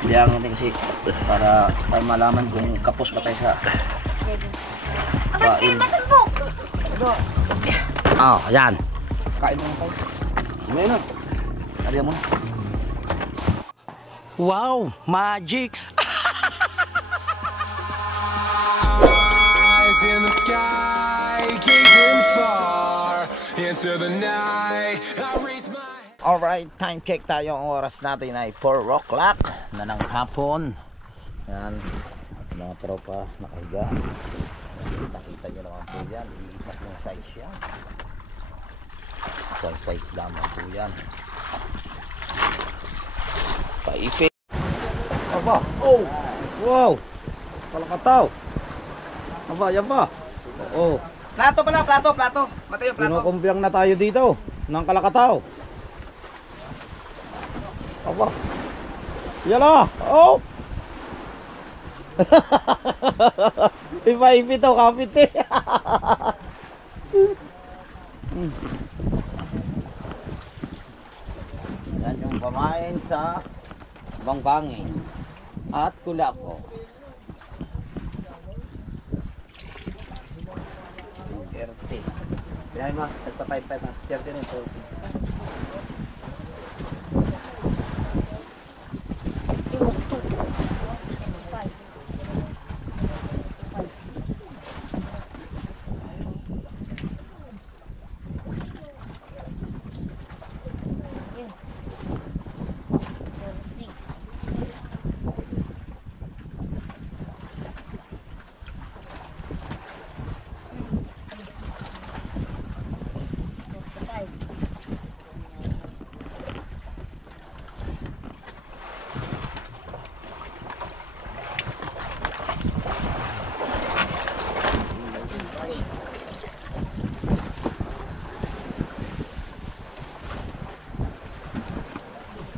Bilang natin kasi para malaman kung kapos ba tayo sa kain. Oh, ayan. Kain mo tayo. May na. Ariyan mo. Wow, magic. Eyes in the sky, gazing far into the night. I raise my. Alright, time check tayo. Ang oras natin ay 4 o'clock na ng hapon. Yan, mga tropa nakahiga. Nakita nyo naman po yan. Iisa yung size yan. Isang size lamang po yan. Paipit. Aba, oh, wow, kalakataw. Aba, yan ba? Oo. Plato pala, plato. Mateo, plato. Pinukumpiang na tayo dito ng kalakataw. Aba. Yan na. Oh. Ipa-ipit o kapit eh. Yan yung pamain sa Bangbangin at Kulako. RT. Bilang mo, nagpa-5-5 ha. 30 na yung 40.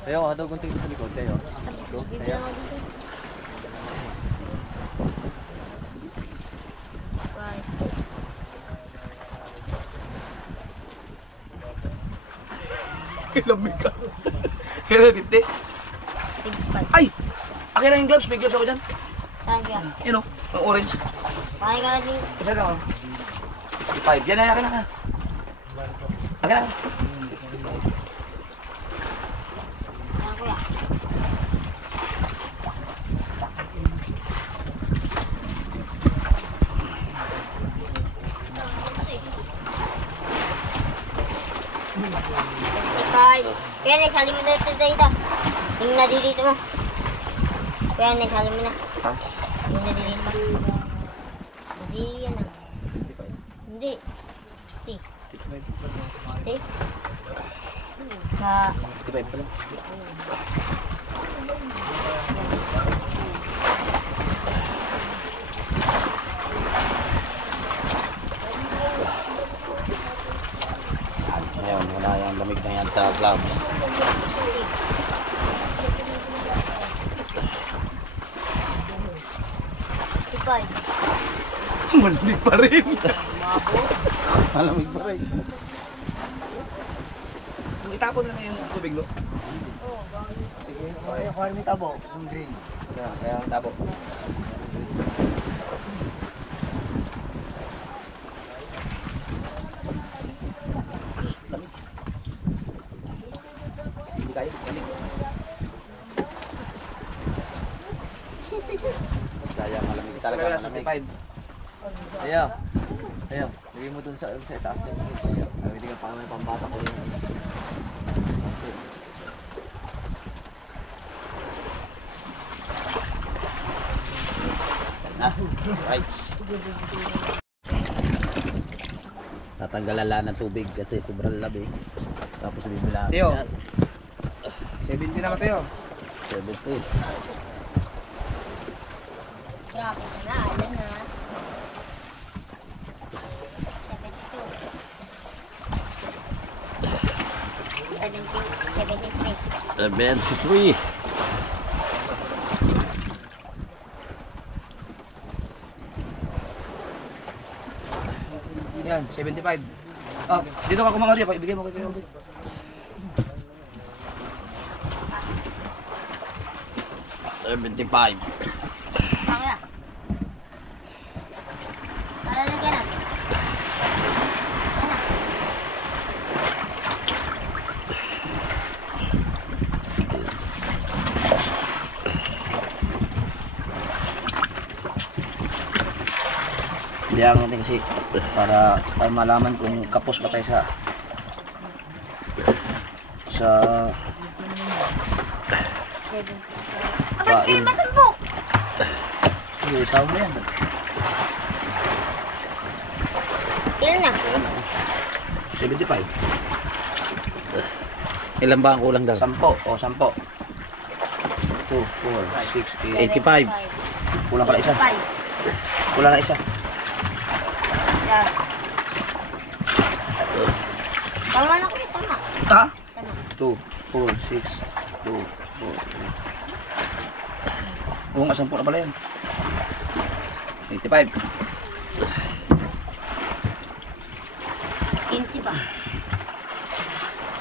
Tayo, daw kung tingin sa likod, tayo. Tayo. Lamig ka. Kaya 50? Ay! Akin na yung gloves. May gloves ako dyan. Yun o, ang orange. Pakay ka natin. Isa lang o. 5. Yan na, akin na. Akin na. Yan kuya. Kaya nagsali mo na ito dito. Yung nadidito mo. Kaya nagsali mo na. Ha? Yung nadidito mo. Hindi yan ah. Hindi. 60. 60? Sa... 55 pa lang. Ngayon, wala yung lamig na yan sa gloves. Malamig pa rin. Malamig pa rin. Itapon na yung tubig, no? Sige, kaya may tabo, yung green. Kaya ang tabo. Hindi kayo, lamig. Sayang, malamig talaga, malamig. 65. Ayaw. Lagay mo dun sa itaas niya. Hindi ka pa may pambata ko yun. Right. Tatanggalan lang ng tubig kasi sobrang labi. Tapos bibila. Teo. 70 na Mateo. 70. Grabe ka na. Ayan ha. 73. Yan, 75. Oh, dito ka kumangal dyan. Ibigay mo kay Kuya Obed. 75. Kaya. Palalagyan natin. Yan na. Diyan natin kasi para tayo malaman kung kapos ba tayo sa Abay, kayo matumbok. Sige, isaw mo yan. Ilan na? 75. Ilan ba ang kulang daw? 10 o 10. 2, 4, 6, 8. 85. Kulang pala isa. 5. Kulang na isa. Isa. Tama na kami, tama. Ha? Tama. 2, 4, 6, 2, 4. Oo nga, 10 na pala yan. 85. 15 ba?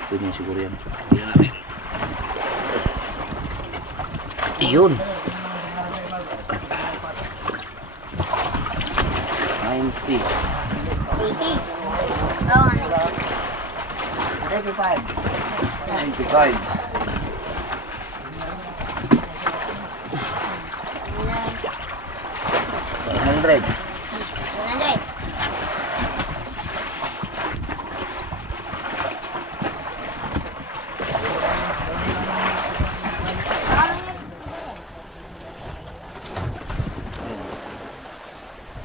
Pwede siguro yan. Pwede natin. Iyon. 90. 80. Oo, 95. 100. 100.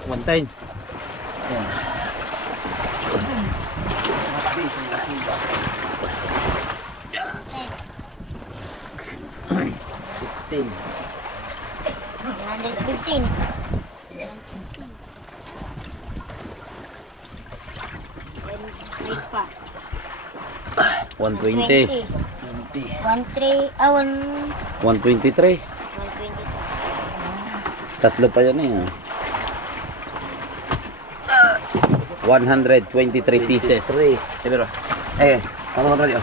One time. Ayan. 15. 115. 120. 20. 123. 123. 120. Tatlo pa yan eh. 123 pieces. 3. Pero, tama mo tayo.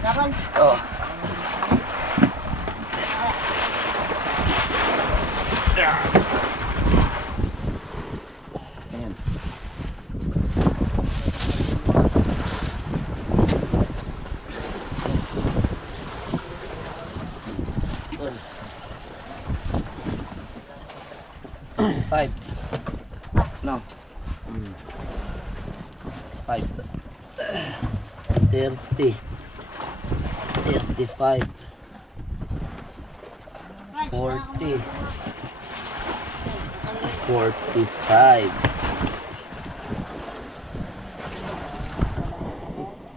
Dragon. Oh. Ayan. Five. No. 5. 30. 35. 40. 45.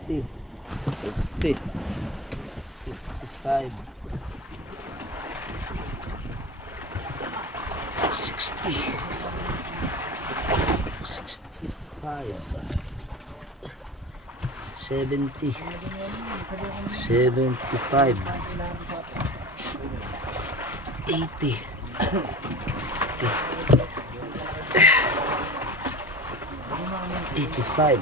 50. 55. 60. 65. 70. 75. 80. 85.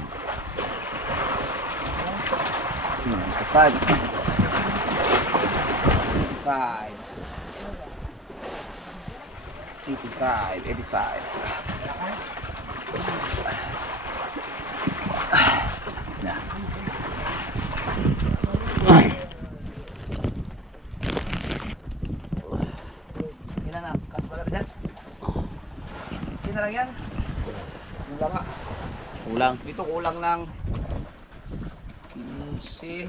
95. 85. 85. Nah. Ilan na? Kaso pala ba dyan? Ilan lang yan? Kulang nga. Kulang. Dito kulang ng 15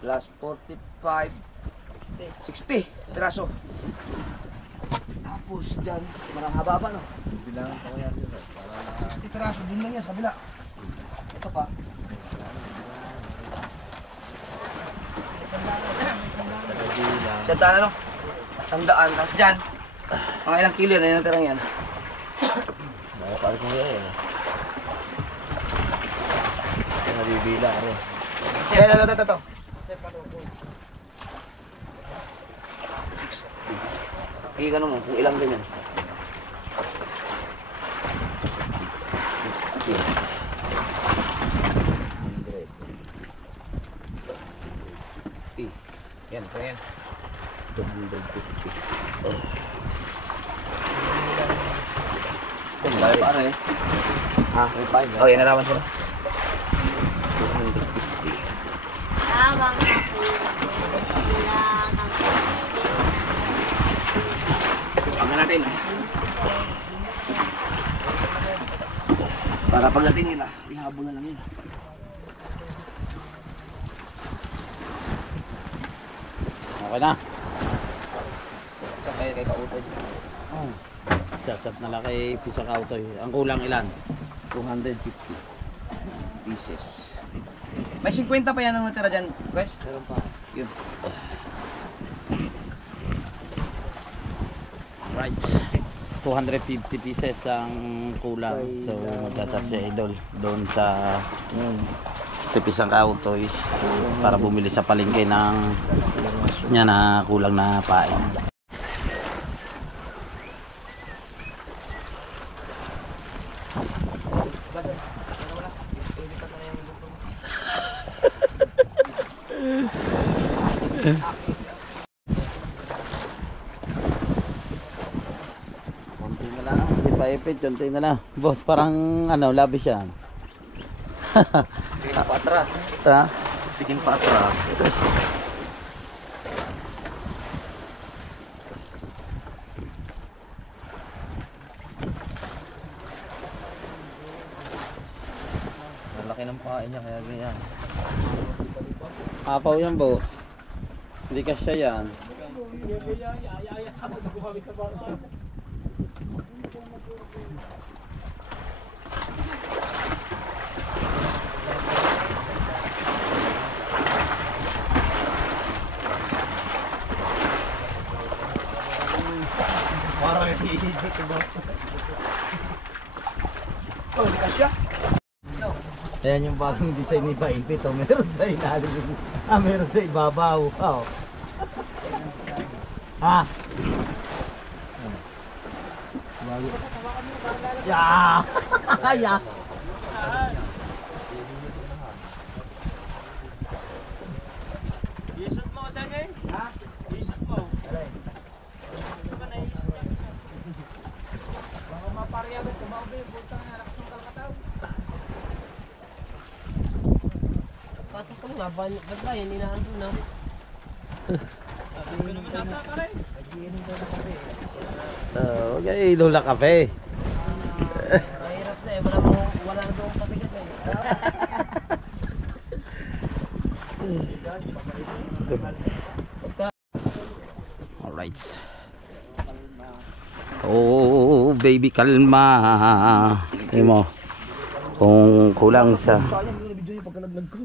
plus 45 60 piraso. Tapos dyan, marang haba pa no? Bilangan pa kaya dito. 60 piraso, din lang yan sa kabila. Ito pa. Sandaan ano? Sandaan, tapos dyan. Mga ilang kilo yan, ayun ang tirang yan. Nakapalik mo yan eh. Kaya nabibila ka rin. Ito. 60. Sige, ganun mo, kung ilang ganyan. Yan, ito yan. 250. Tayo pare. Ha? Oh, yan nalaman sila. 250. Tawang ako. Pagka natin. Para pagdating nila, ihabol na lang yun. Okay na. Sa kaya kay Kautoy. Oh. Chat na lang kay Pisa Kautoy. Ang kulang ilan? 250 pieces. May 50 pa yan ang natira dyan, Wes? Meron pa. Yun. Right. 250 pieces ang kulang. So, magtatat si Idol doon sa Tipisang Kautoy para bumili sa palengke ng niya na kulang na pain. Konti na lang si Paipit, konti na lang. Boss, parang ano, labis yan. Sige pa atras. Ha? Sige pa atras. Laki ng pain niya kaya ganyan. Apaw yan, boss. Hindi kasya yan. Parang hihigit ba? Oh, di kasya. Ayan yung bagong design ni Paipit. Oh. Meron sa ilalim. Meron sa ibabaw. Oh. Ha? Bago. Ya! Ya! Isot mo, Dagay? Ha? Isot mo. Ano ka naisot mo? Baka mapariyagot, kumaube yung butang na lakas ng kalkataw. Pasok ko nga, ba't ba yan, inaanto na? Huwag kayo ilula kape. Mahirap na eh, wala na doon patigas eh. Alright. Oh, baby, kalma. Tingnan mo. Kung kulang sa... Sayang yung video niya pagka naglag ko.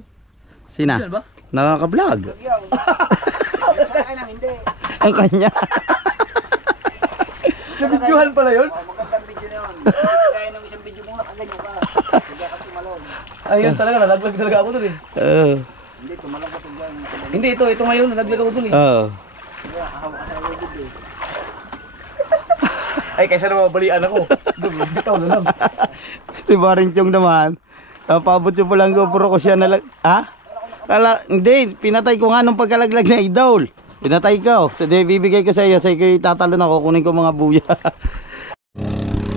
Sina? Yan ba? Nakaka-vlog. Hindi. Ang kanya. Nabidyohan pala yun? Magandang video na yun. Kaya ng isang video mo nakaganyo ka. Hindi ka tumalon. Ayun talaga, nalaglag talaga ako dun eh. Hindi, tumalon ka sa dyan. Hindi, ito ngayon, nalaglag ako dun eh. Hindi, hahawak ka sa logid eh. Ay, kaysa na mabalian ako. Bitaw na lang. Si Barinchong naman. Napabot yung palang GoPro ko siya nalag... Ha? Hindi, pinatay ko nga nung pagkalaglag na Idol. Pinatay ko. So, bibigay ko sa iyo. Sa iyo tatalon ako. Kunin ko mga buya.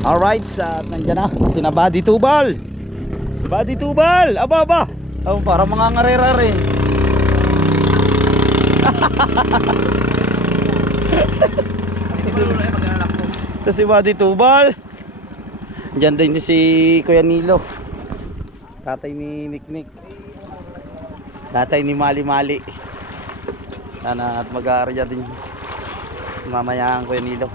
Alright, nandiyan na. Sina Buddy Tubal. Buddy Tubal. Aba. Oh, parang mga ngarera rin. Ito si Buddy Tubal. Diyan din si Kuya Nilo. Tatay ni Niknik. Tatay ni Mali. Sana at mag-aarya din mamaya ang Kuya Nilo.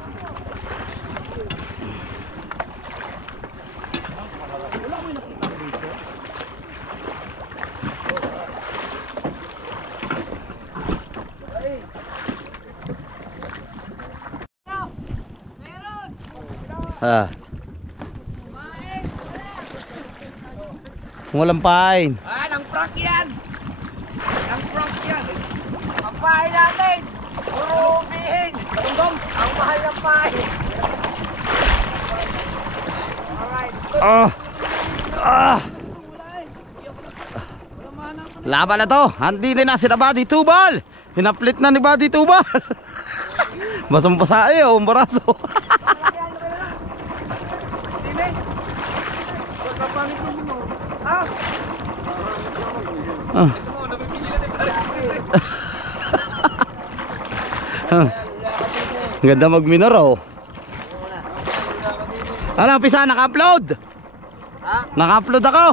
Walang pain. Ang prank yan! Ang prank yan! Ang pahay natin! Puro umihin! Tungtong! Ang mahal ng pahay! Alright! Ah! Wala mahanap laban na to. Hindi na sila Buddy Tubal. Hinaplit na ni Buddy Tubal. Basang pasa eh, ang baraso. Ganda magminor oh. Ano, pisa, naka-upload? Ha? Naka-upload ako?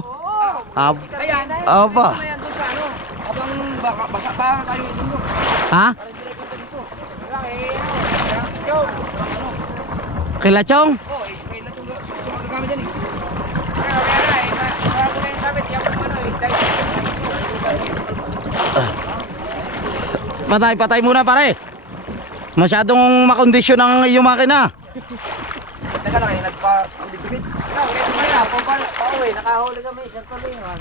Ayan. Apa? Ayan doon sa ano. Habang basa pa tayo dito. Ha? Para hindi ko dito. Wala eh. Ano? Kila Chong? Oh, may latong magagamit yan eh. Kaya ko na yung gamit. Yan ano eh. Patay muna pare. Masyadong makondisyon ang iyong makina. Teka lang eh, nagpa-bit-bit. Kaya, pauwi, nakahuli kami isang tulingan.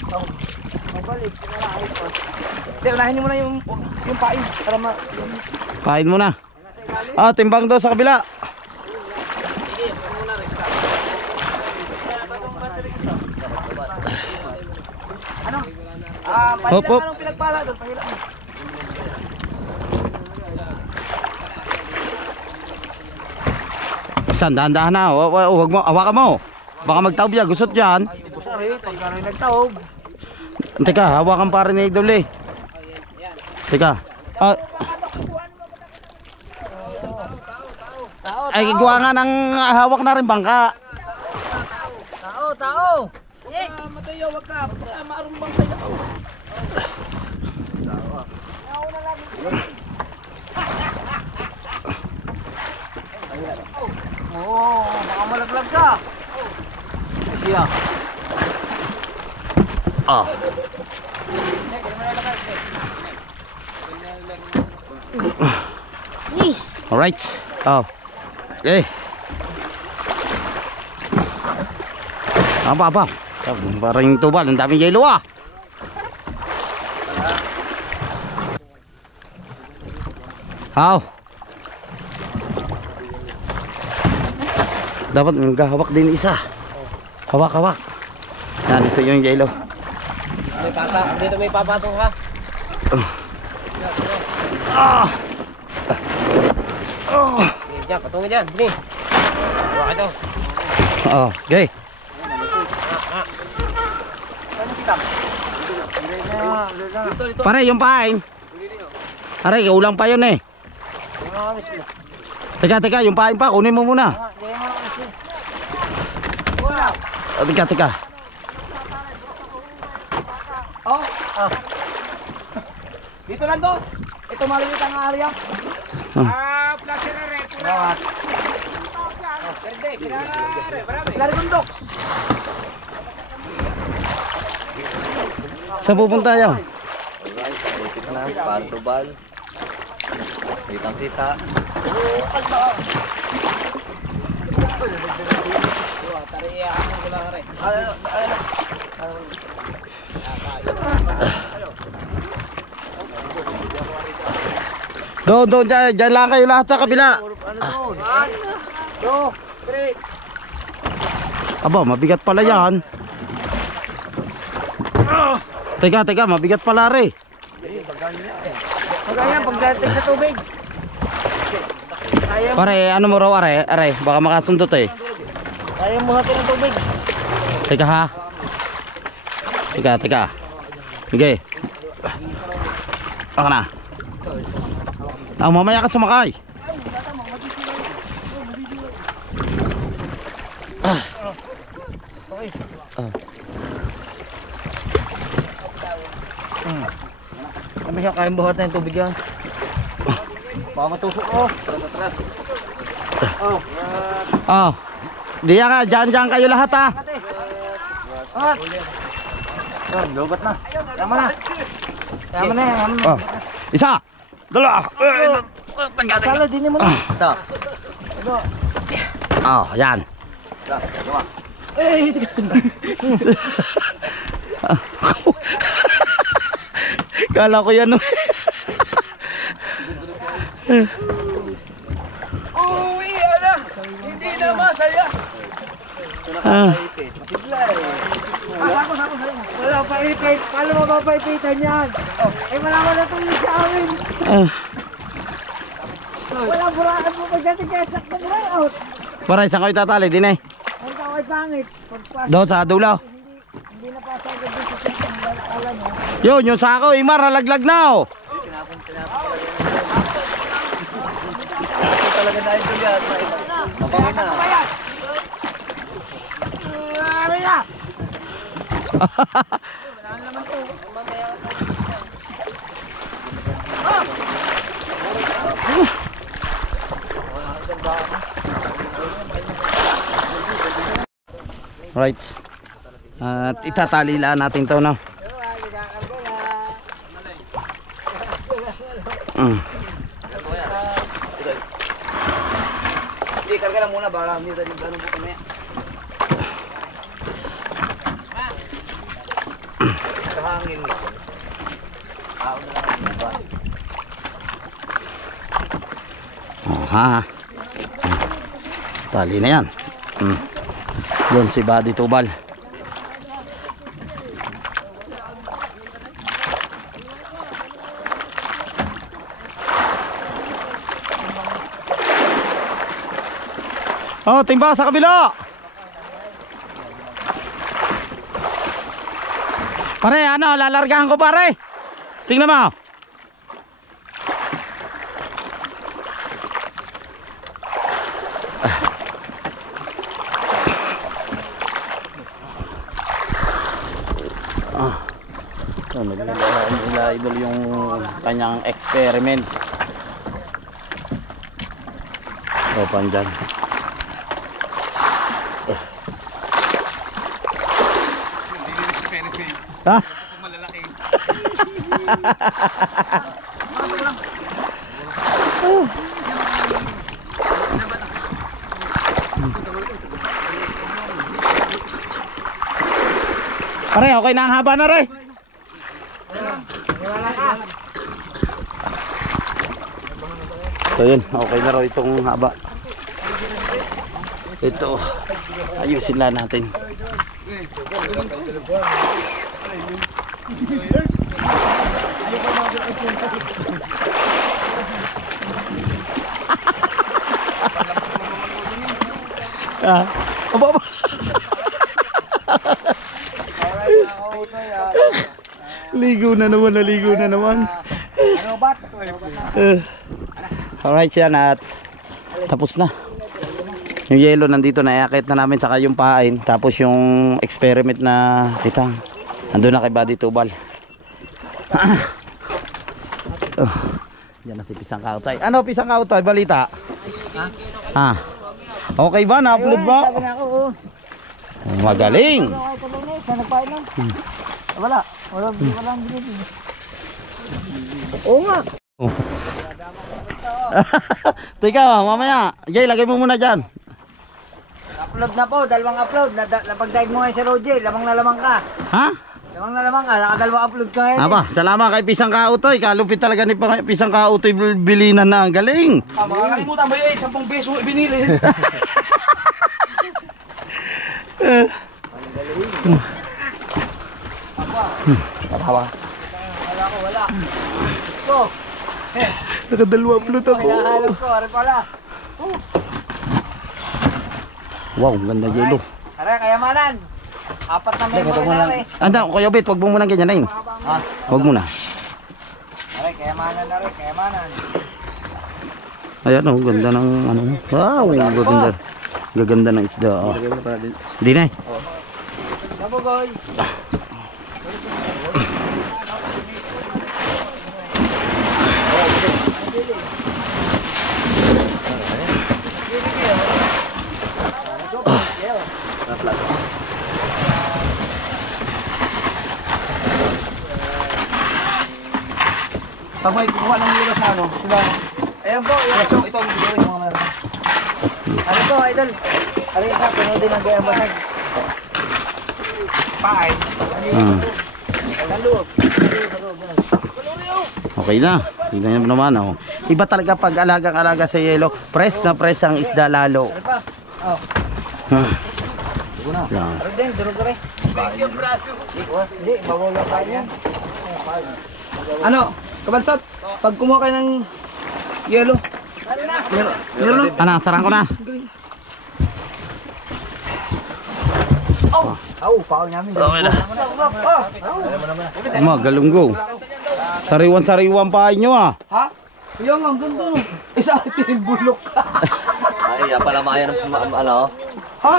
Pabalik, sinalahay ko. Hindi, unahin niyo muna yung pain. Para ma... Kain muna. Ah, timbang daw sa kabila. Ano? Hop, hop. Anong pinagpala doon? Pahila mo. Saan, dahan-dahan na. Huwag mo, awakan mo. Baka magtaob yan, gusot yan. Sorry, pagkano yung nagtaob. Teka, hawakan pa rin ni Idol eh. Teka. Ay, gawa nga ng hawak na rin bangka. Tao! Matayo, wag ka. Maarumbang tayo. Oo, baka malaglag ka. Siya. Oh. Please. Alright. Oh. Okay. Apa? Parang tubal, ang daming yelo ah. How? Dapat maghahawak din isa. Hawak. Yan, ito yung yelo. Dito may papatong ka. Diyan, patungin dyan. Sini. Huwag ito. Oh, okay. Pare, yung pain. Pare, ulang pa yun eh. Teka, yung pain pa, kunin mo muna. Teka. Oh. Dito lang to. Ito maliit ang area. Placer rin. Salamat. Pwede, kinare. Marami bundok. Saan pupunta yan? Malapit na, para tubal. Kitang-kita. Doon, dyan lang kayo lahat sa kabila. Aba, mabigat pala yan. Teka, mabigat pala rin. Magaya, pagdating sa tubig. Pare, ano mo raw are, baka makasundot eh. Ayaw mo hatin ng tubig. Teka ha. Teka. Sige. Ako na. Mamaya ka sumakay. Kami siya kayang buhat na yung tubig yan. Baka matusok ko. Atras. Oh. Diyan ka, dyan kayo lahat ha. Lubat na. Tama na. Oh. Isa. Dalawa. Sala din mo na. Isa. Oh, yan. Dalawa. Kala ko yan. Uwi, ala. Hindi na masaya. Ah. Sako. Wala pa ipit. Paano mapapaipitan yan? Eh wala mo na tumingin sa amin. Wala buraan mo pagdating kaya sakto mo rin out. Para isang kayo tatali din eh. Ang kaway pangit. Pagpas Doon sa dulo. hindi na pasagad dito sa isang balakalan mo. Yun, yung sako, Imar, halaglag na oh. Talaga na ito yan. Mabangin na. Right. At itatali lang natin to, no? Hindi, karga lang muna. Baka may ganun po kami. Sa hangin. Ha. Tali na yan. Doon si Buddy Tubal. Oh, timba sa kabila. Pare, ano, lalargahan ko pare. Tingnan mo. Nila idol yung kanyang experiment. So, pandyan. Ha? Malalaki. Pare, okay na ang haba na rin. So yun, okay na raw itong haba. Ito, ayusin lang natin. Ligo na naman, naligo na naman. Alright yan at tapos na. Yung yelo nandito na, iakit na namin, saka yung pahain. Tapos yung experiment na kitang andun na kay Buddy Tubal. Yan na si Pisang Kautay. Ano Pisang Kautay, balita? Ha? Okay ba? Na-upload ba? Magaling. Wala. Walang binili. Oo nga. Teka, mamaya. Jay, lagay mo muna dyan. Upload na po, dalawang upload. Napag-dive mo ngayon si Roger, lamang na lamang ka. Ha? Lamang na lamang ka, nakadalawang upload ka ngayon. Aba, salamat kay Pisang Kautoy. Kalupit talaga ni Pisang Kautoy, bilinan na. Ang galing. Makakalimutan ba yun? 10 peso binili. Tawa. Wala. So, Nakadalwa upload ako. hinahanap ko, ari pala. Wow, ganda yelo. Are, kayamanan. 4 na member na rin. Anda, Kuya Bit, wag mo muna ganyan na yun. Wag muna. Are, kayamanan na rin, kayamanan. Ayan oh, ganda ng ano. Wow, gaganda. Gaganda ng isda. Oh. Di na eh. Sabugoy. Pag may kukuha ng hilo sa ano, sila. Ayan po, yan. Ito ang video yung mga meron. Ano po, idol? Are, isa, puno din ang gaya basag. Paay. Sa loob. Okay na. Tingnan niyo naman oh. Iba talaga pag alagang-alaga sa yelo. Press na press ang isda lalo. Ano pa? Oh. Yan. Are din, durog rin. yung braso. Hindi, mawala pa yan. Ano, kabansot, pag kumuha kayo ng yellow. Meron. Ano, sarang ko na. Paul namin. Okay na. Galunggo. Sariwan-sariwan pa inyo ah. Ha? Yung ang ganda no. Isa atin bulok. Ay, palamayan ng ano. Ha?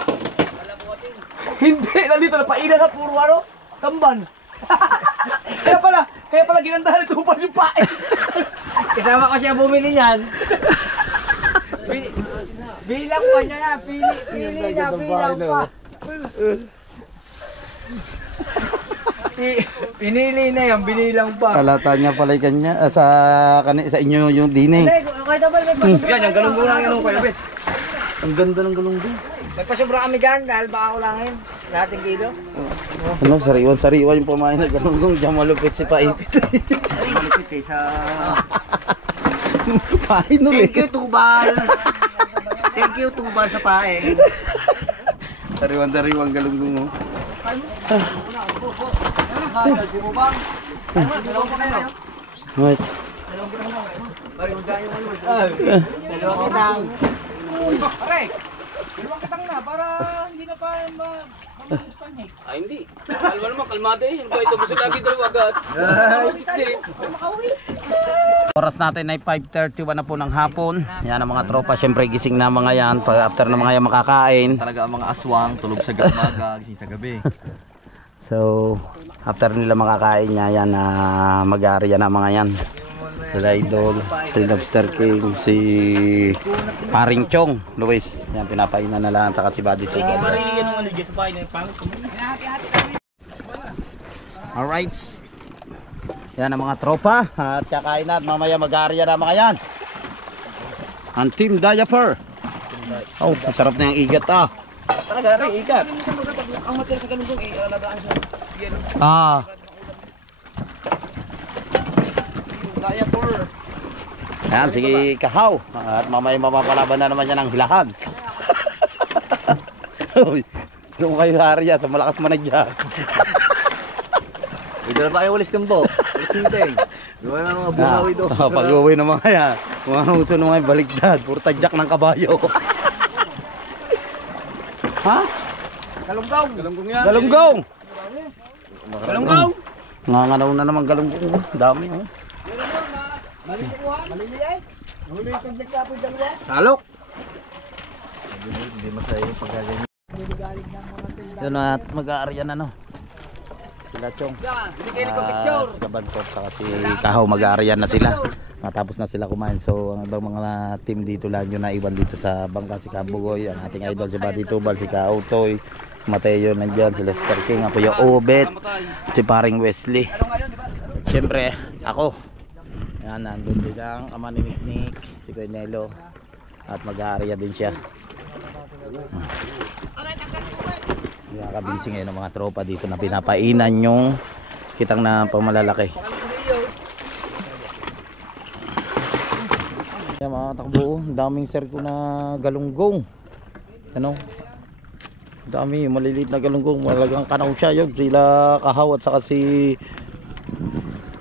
Hindi, nandito na painan na puro ano? Tamban. kaya pala ginandahan ito pa yung pae. Kasama ko siya bumili niyan. Bilang pa niya na, pili niya, bilang pa. Pinili na yan, binilang pa. Alata niya pala kanya sa inyo yung dining. Okay daw ba? Yan, yung galunggong lang yan ang kuya. Ang ganda ng galunggong. Nagpasobra kami dyan dahil baka kulangin. Lahating kilo. Ano, sariwan-sariwan yung pamain na galunggong. Diyan malupit si Paipit. Malupit eh sa... Pain ulit. Thank you, Tubal. Thank you, Tubal sa paeng. Sariwan-sariwan galunggong mo. Right. Pare, dalawang kitang na para hindi na pa ma-Spanish. Ay, hindi. Kalma naman, kalmado eh. Yung ito gusto lagi dalawa agad. Oras natin ay 5:31 na po ng hapon. Yan ang mga tropa, syempre gising na mga yan. Pag after na mga yan makakain. Talaga ang mga aswang, tulog sa umaga, gising sa gabi. So, after nila makakain niya, yan na mag-aari yan ang mga yan. Sila Idol, si Lobster King, si Paring Chong, Luis. Yan, pinapainan na lang, saka si Buddy Tugan. Alright. Yan ang mga tropa. At kakain na at mamaya mag-aari yan ang mga yan. Ang Team Diaper. Oh, masarap na yung igat ah. Talaga rin, ikat. Ang material sa galunggong eh, alagaan sa yellow. Ah. Diaper. Yan, sige Kahaw. At mamaya mapapalaban na naman yan ng hilahan. Uy, doon kayo sa area, sa malakas manadya. Ito na ba kayo walis kumbo? Walis hintay. Gawa na mga buhawi doon. Pag-uwi ng mga yan, mga uso nung ay baligtad. Puro tadyak ng kabayo. Ha? Galunggong. Galunggong yan. Galunggong! Galunggong. Nganganaw na naman galunggong. Dami oh. Salok. Hindi masaya yung pagkaganyan. Yun at mag-aaryan ano. Sila Chong. At si Kabansot saka si Kahaw mag-aaryan na sila. Matapos na sila kumain. So ang ibang mga team dito lang yun na iwan dito sa bangka. Si Kabugoy, ang ating idol si Buddy Tubal, si Kautoy, Mateo nandyan, si Lester King, ako yung Obet, si Paring Wesley. At syempre ako. Yan, nandun din ang ama ni Nick, si Kuya Nelo. At mag-aarya din siya. Nakakabisi ngayon ng mga tropa dito na pinapainan yung kitang na pamalalaki. Yan mga takbo, daming serko na galunggong. Ano? Dami, maliliit na galunggong, malagang kanaw siya yun. Sila Kahaw at saka si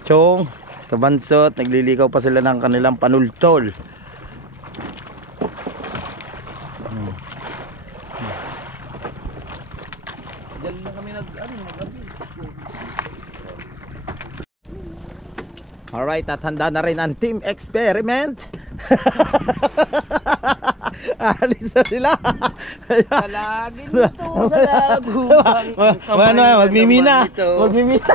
Chong, si Kabansot, naglilikaw pa sila ng kanilang panultol. Alright, at handa na rin ang team experiment. Alis na sila. Talagin mo to sa lagubang. Magmimina. Magmimina.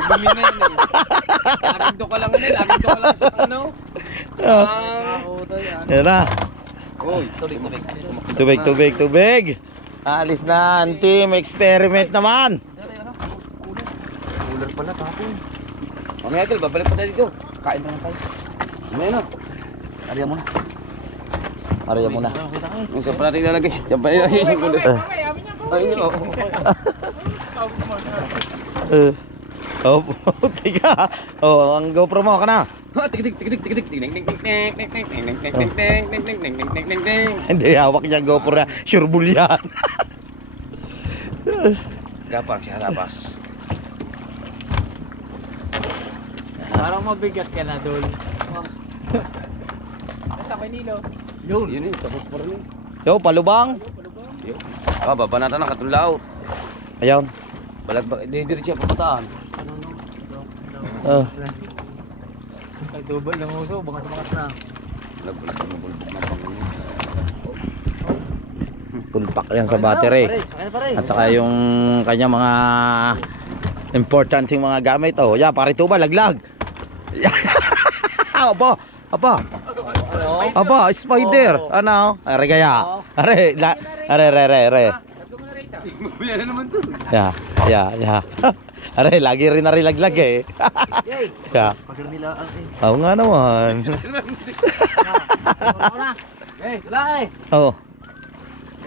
Lagin to ka lang nila. Lagin to ka lang sa ano. Yan na. Uy, Tubig. Alis na ang team experiment naman. ulan pala tapon. Mamaya tol, babalik pa tayo dito. Kain na lang tayo. Mamaya na. Ariya muna. Ariya muna. Yung sa pala ilalagay. Diyan pa ilalagay yung ulo. Ayun yun. Oh, tiga. Oh, ang GoPro mo ka na. Hindi, hawak niya GoPro na. Sure bull yan. Gapak siya labas. Parang mabigat ka na doon. Basta may nilo. Yun eh, tapos pa rin. Yo, palubang. Baba natin na katulaw. Ayan. Balagbag, hindi siya papataan. Oh. Ay, tubal ng uso, bangas-bangas na. Balagbag na bulbog na pangin. Punpak yan sa battery. At saka yung kanya mga importanteng mga gamit. Oh, yeah, pare tuba, laglag. Apa? Apa, spider. Ano? Are kaya. Are. Magbilan na naman to. Ya. Are, lagi rin narilaglag eh. Ya. Oo nga naman. Eh, wala eh. Oh.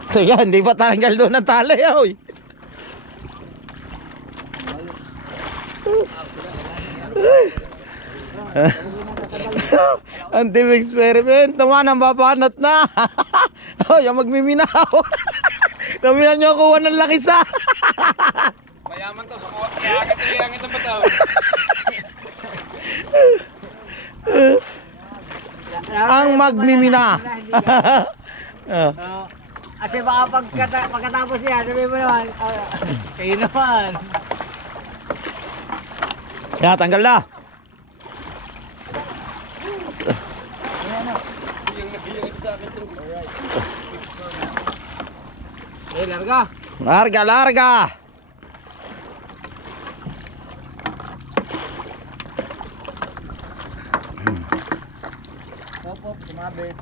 Teka, hindi pa tanggal doon ng tali, oy. Ang team experiment naman, ang babanat na. Oh, yung magmiminaw. Damihan nyo kuha ng lakisa. Mayaman to, sa kuha. Kaya agad yung ito ba to? Ang magmimina. Kasi baka pagkatapos niya, sabihin mo naman, kayo naman. Ya, tanggal na. Eh, larga. Larga. Hop, sumabit.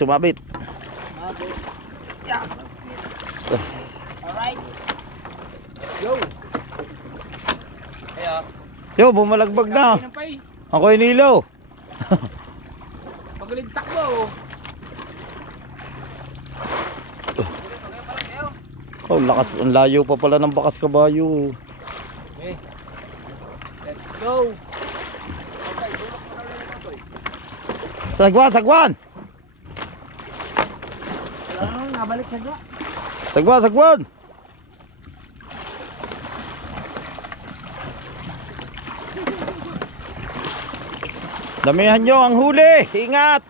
Sumabit. Yeah. Alright. Yo. Yo, bumalagbag na. Ako inilaw. Pagaling takbo. Oh, lakas, ang layo pa pala ng bakas kabayo. Okay. Let's go. Sagwan. Nabalik sa gwa. Sagwan. Damihan nyo ang huli. Ingat.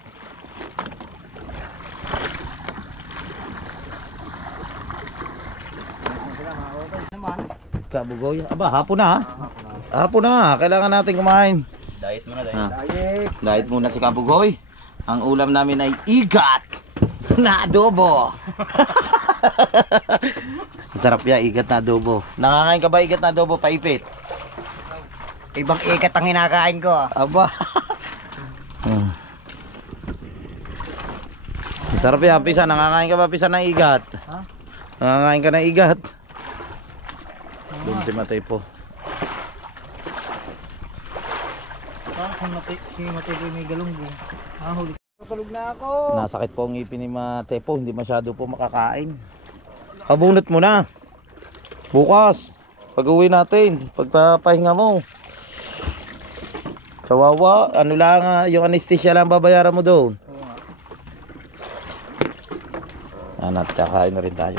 Kabugoy. Aba, hapon na ha. Hapon na. Kailangan natin kumain. Diet muna, Diet muna si Kabugoy. Ang ulam namin ay igat na adobo. Sarap ya, igat na adobo. Nakakain ka ba igat na adobo, paipit? Ibang ikat ang hinakain ko. Aba. Sarap yan, pisa. Nakakain ka ba pisa ng igat? Ha? Nakakain ka ng igat? Doon si Matay po. Si Matay po may galunggong. Huli. Tulog na ako. Nasakit po ang ngipin ni Matay po. Hindi masyado po makakain. Abunot mo na. Bukas. Pag-uwi natin. Pagpapahinga mo. Kawawa. Ano lang, yung anesthesia lang babayaran mo doon. At kakain na rin tayo.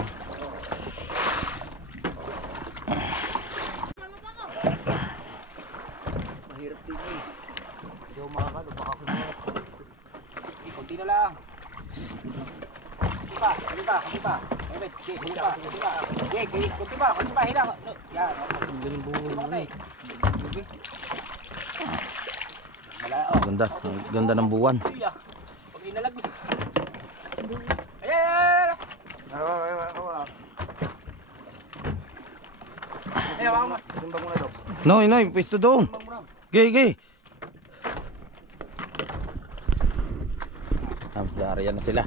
Mahirap din eh. Hindi ako makakalo. Baka ako na. Kunti na lang. Kunti pa. Kunti pa. Kunti pa. Hila. Yan. Ang galing buhay mo eh. Ganda ng buwan. Pag inalag mo. Noy, pwesto doon. Gay. Lariyan na sila.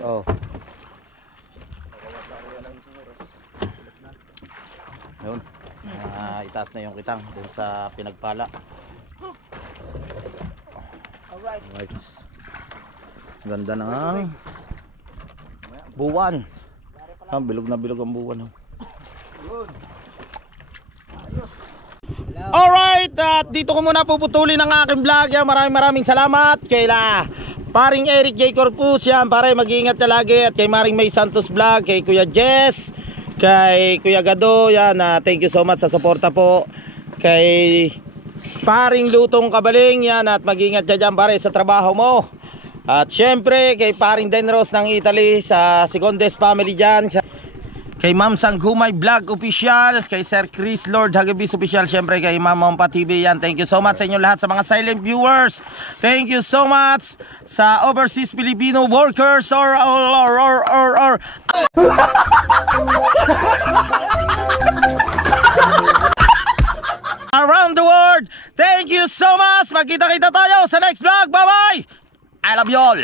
Oh. Yun. Itaas na yung kitang dun sa pinagpala. Alright. Ganda ng buwan. Bilog na bilog ang buwan. Alright, at dito ko muna puputulin ang aking vlog. Maraming salamat kaila paring Eric J. Corpus yan, pare, mag-iingat ka lagi. At kay Maring May Santos Vlog, kay Kuya Jess, kay Kuya Gado, yan, thank you so much sa suporta po. Kay paring Lutong Kabaling, yan, at mag-iingat ka dyan, pare, sa trabaho mo. At syempre kay paring Denros ng Italy, sa Secondes family dyan, kay Ma'am Sanggumay Vlog Official, kay Sir Chris Lord Hagibis Official, syempre kay Ma'am Mompa TV yan. Thank you so much sa inyo lahat, sa mga silent viewers. Thank you so much sa overseas Filipino workers or around the world. Thank you so much. Magkita-kita tayo sa next vlog. Bye bye. I love you all.